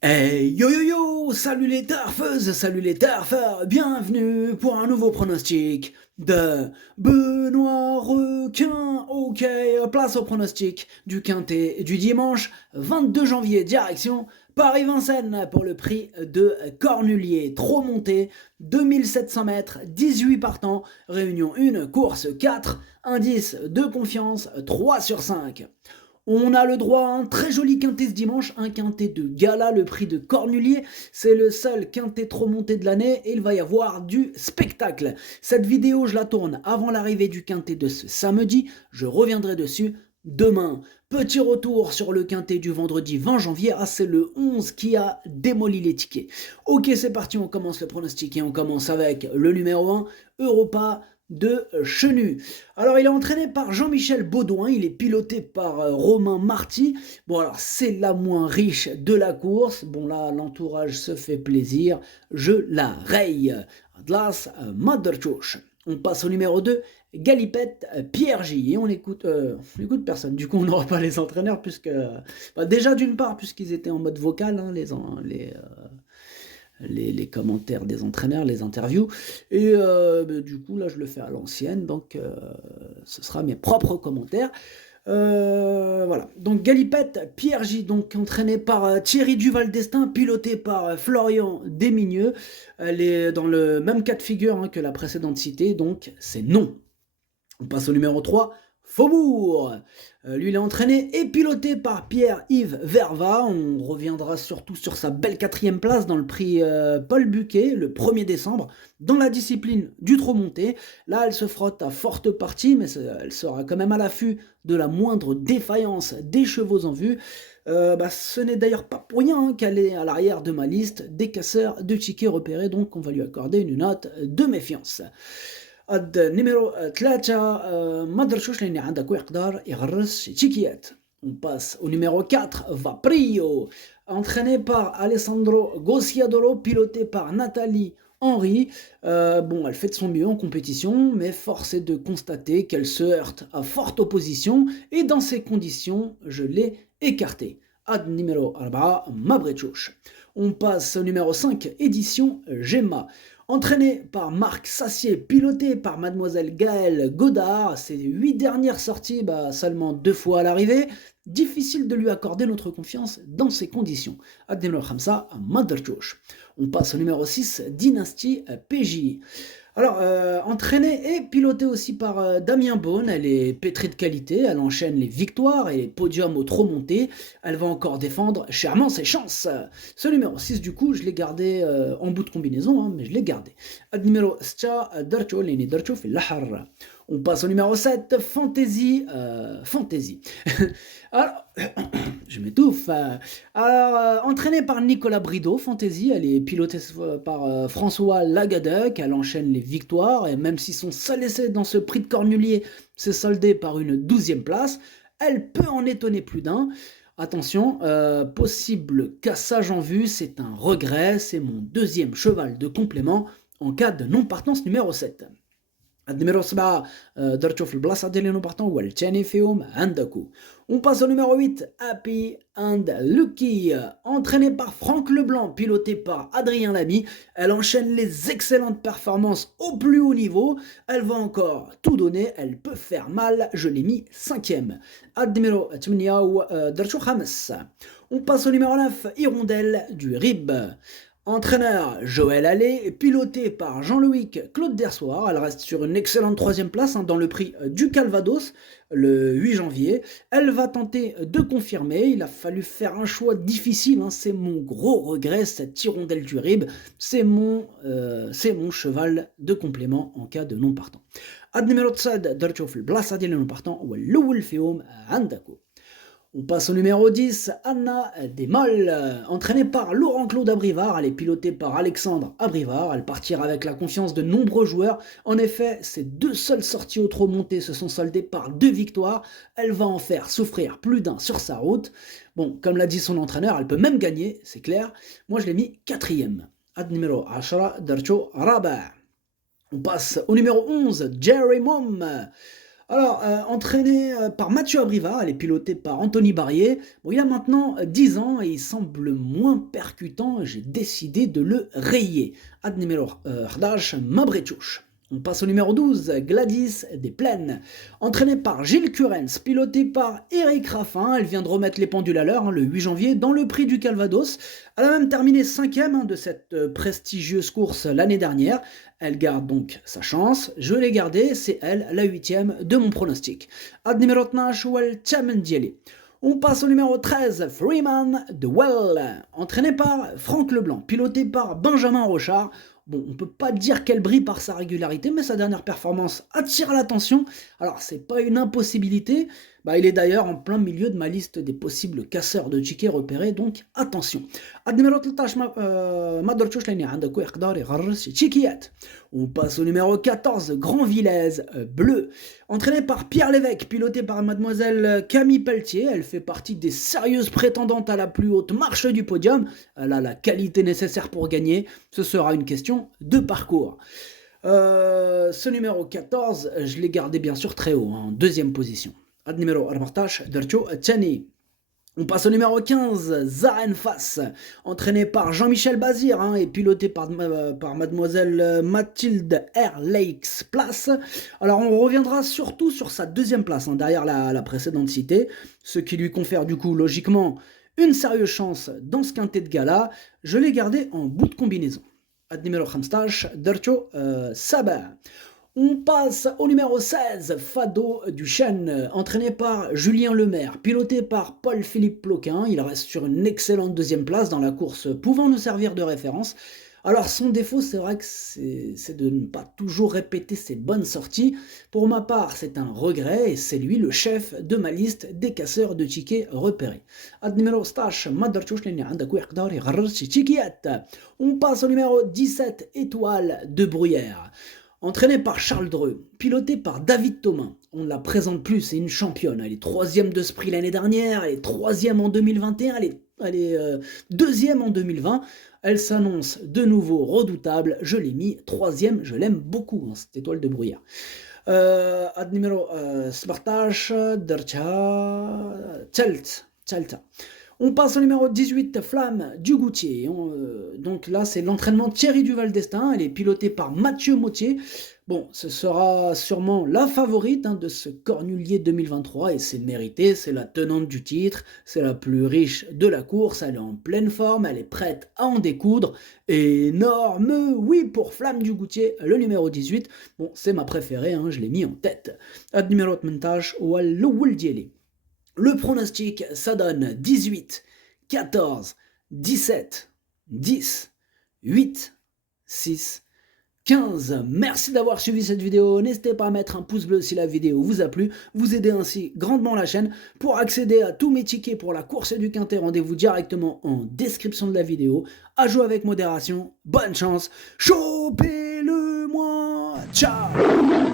Hey yo yo yo, salut les tarfeuses, salut les tarfeurs, bienvenue pour un nouveau pronostic de Benoît Requin. Ok, place au pronostic du quintet du dimanche 22 janvier, direction Paris-Vincennes pour le prix de Cornulier. Trop monté, 2700 mètres, 18 partants, réunion 1, course 4, indice de confiance 3 sur 5. On a le droit à un très joli quintet ce dimanche, un quintet de gala, le prix de Cornulier. C'est le seul quintet trop monté de l'année et il va y avoir du spectacle. Cette vidéo, je la tourne avant l'arrivée du quintet de ce samedi. Je reviendrai dessus demain. Petit retour sur le quintet du vendredi 20 janvier. Ah, c'est le 11 qui a démoli les tickets. Ok, c'est parti, on commence le pronostic et on commence avec le numéro 1, Europa de Chenu. Alors il est entraîné par Jean-Michel Baudouin, il est piloté par Romain Marty. Bon alors c'est la moins riche de la course. Bon là l'entourage se fait plaisir, je la raye. Adlas Maderchouch. On passe au numéro 2, Galipette Pierre J. Et on écoute personne. Du coup on n'aura pas les entraîneurs puisque déjà d'une part puisqu'ils étaient en mode vocal, hein, les commentaires des entraîneurs, les interviews. Et du coup, là, je le fais à l'ancienne, donc ce sera mes propres commentaires. Voilà. Donc Galipette, Pierre J, donc entraîné par Thierry Duval d'Estaing, piloté par Florian Desmigneux. Elle est dans le même cas de figure hein, que la précédente citée, donc c'est non. On passe au numéro 3, Faubourg. Lui, il est entraîné et piloté par Pierre-Yves Verva. On reviendra surtout sur sa belle quatrième place dans le prix Paul Buquet, le 1er décembre, dans la discipline du trot monté. Là, elle se frotte à forte partie, mais elle sera quand même à l'affût de la moindre défaillance des chevaux en vue. Ce n'est d'ailleurs pas pour rien hein, qu'elle est à l'arrière de ma liste des casseurs de tickets repérés, donc on va lui accorder une note de méfiance. النمرو 3 ما درتوش لان عندك يقدر يغرس تيكيات. On passe au numéro 4, Vaprio, entraîné par Alessandro Gociadoro, piloté par Nathalie Henry. Bon, elle fait de son mieux en compétition, mais force est de constater qu'elle se heurte à forte opposition, et dans ces conditions, je l'ai écartée. Ad numéro 4, Mabretchouch. On passe au numéro 5, édition Gemma. Entraîné par Marc Sassier, piloté par mademoiselle Gaëlle Godard, ses 8 dernières sorties, seulement 2 fois à l'arrivée, difficile de lui accorder notre confiance dans ces conditions. On passe au numéro 6, Dynastie PJ. Alors, entraînée et pilotée aussi par Damien Beaune, elle est pétrie de qualité, elle enchaîne les victoires et les podiums au trot monté, elle va encore défendre chèrement ses chances. Ce numéro 6, du coup, je l'ai gardé en bout de combinaison, hein, mais je l'ai gardé. Numéro 7, Darcho, Lini Darcho, Lahar. On passe au numéro 7, Fantasy. Fantasy. Alors, je m'étouffe. Alors, entraînée par Nicolas Brideau, Fantasy, elle est pilotée par François Lagadec, elle enchaîne les victoires, et même si son seul essai dans ce prix de Cornulier s'est soldé par une 12e place, elle peut en étonner plus d'un. Attention, possible cassage en vue, c'est un regret, c'est mon deuxième cheval de complément en cas de non-partance numéro 7. النمرة 7 درتو في البلاصة ديال نو بارتون هو الثاني فيهم عندكو. On passe au numéro 8, Happy and Lucky, entraîné par Franck Leblanc, piloté par Adrien Lamy. Elle enchaîne les excellentes performances au plus haut niveau. Elle va encore tout donner, elle peut faire mal. Je l'ai mis 5ème. النمرة 8 هو درتو خامس. On passe au numéro 9, Hirondelle du Rib. Entraîneur Joël Allais, piloté par Jean-Louis Claude Dersoir, elle reste sur une excellente 3e place hein, dans le prix du Calvados le 8 janvier. Elle va tenter de confirmer, il a fallu faire un choix difficile, hein, c'est mon gros regret, cette hirondelle du Rib, c'est mon cheval de complément en cas de non partant. Ad numéro 9 درتو في البلاصة ديال non partant والأول فيهم عندكم. On passe au numéro 10, Anna Desmolles, entraînée par Laurent-Claude Abrivard, elle est pilotée par Alexandre Abrivard, elle partira avec la confiance de nombreux joueurs. En effet, ses 2 seules sorties au trot monté se sont soldées par 2 victoires, elle va en faire souffrir plus d'un sur sa route. Bon, comme l'a dit son entraîneur, elle peut même gagner, c'est clair. Moi je l'ai mis 4ème. Ad numéro 10, Darcho Raba. On passe au numéro 11, Jerry Mom. Alors, entraîné par Mathieu Abrivard, elle est pilotée par Anthony Barrier. Bon, il a maintenant 10 ans et il semble moins percutant. J'ai décidé de le rayer. Ad numéro 11, Mabretouche. On passe au numéro 12, Gladys des Plaines. Entraînée par Gilles Curens, pilotée par Eric Raffin, elle vient de remettre les pendules à l'heure le 8 janvier dans le prix du Calvados. Elle a même terminé 5e de cette prestigieuse course l'année dernière. Elle garde donc sa chance. Je l'ai gardée, c'est elle, la 8e de mon pronostic. Ad numéro 12, Well Chamendieli. On passe au numéro 13, Freeman de Well, entraîné par Franck Leblanc, piloté par Benjamin Rochard. Bon, on ne peut pas dire qu'elle brille par sa régularité, mais sa dernière performance attire l'attention. Alors, c'est pas une impossibilité. Il est d'ailleurs en plein milieu de ma liste des possibles casseurs de tickets repérés, donc attention. On passe au numéro 14, Grand Villez Bleu. Entraîné par Pierre Lévesque, piloté par mademoiselle Camille Pelletier, elle fait partie des sérieuses prétendantes à la plus haute marche du podium. Elle a la qualité nécessaire pour gagner. Ce sera une question de parcours. Ce numéro 14, je l'ai gardé bien sûr très haut, en deuxième position. Ad numéro 14, Dercho Tchani. On passe au numéro 15, Zaren Fass, entraîné par Jean-Michel Bazir et piloté par mademoiselle Mathilde R. Lakes Place. Alors on reviendra surtout sur sa deuxième place, derrière la précédente citée, ce qui lui confère du coup logiquement une sérieuse chance dans ce quintet de gala. Je l'ai gardé en bout de combinaison. Ad numéro 15, Dercho Sabah. On passe au numéro 16, Fado du Chêne, entraîné par Julien Lemaire, piloté par Paul-Philippe Ploquin. Il reste sur une excellente deuxième place dans la course, pouvant nous servir de référence. Alors son défaut, c'est vrai que c'est de ne pas toujours répéter ses bonnes sorties. Pour ma part, c'est un regret et c'est lui le chef de ma liste des casseurs de tickets repérés. On passe au numéro 17, Étoile de Bruyère. Entraîné par Charles Dreux, piloté par David Thomas. On ne la présente plus, c'est une championne. Elle est 3e de sprint l'année dernière, elle est 3e en 2021, elle est 2e en 2020. Elle s'annonce de nouveau redoutable. Je l'ai mis 3e, je l'aime beaucoup, cette étoile de Bruyère. Ad numéro Spartache, Dercha, Tchalta. On passe au numéro 18, Flamme du Goutier. Donc là, c'est l'entraînement Thierry Duval d'Estaing. Elle est pilotée par Mathieu Mautier. Bon, ce sera sûrement la favorite de ce Cornulier 2023 et c'est mérité. C'est la tenante du titre, c'est la plus riche de la course. Elle est en pleine forme, elle est prête à en découdre. Énorme oui pour Flamme du Goutier, le numéro 18. Bon, c'est ma préférée, je l'ai mis en tête. Ad numéro 18, Waldieli. Le pronostic, ça donne 18, 14, 17, 10, 8, 6, 15. Merci d'avoir suivi cette vidéo. N'hésitez pas à mettre un pouce bleu si la vidéo vous a plu. Vous aidez ainsi grandement la chaîne. Pour accéder à tous mes tickets pour la course du Quintet, rendez-vous directement en description de la vidéo. À jouer avec modération. Bonne chance. Chopez-le-moi. Ciao.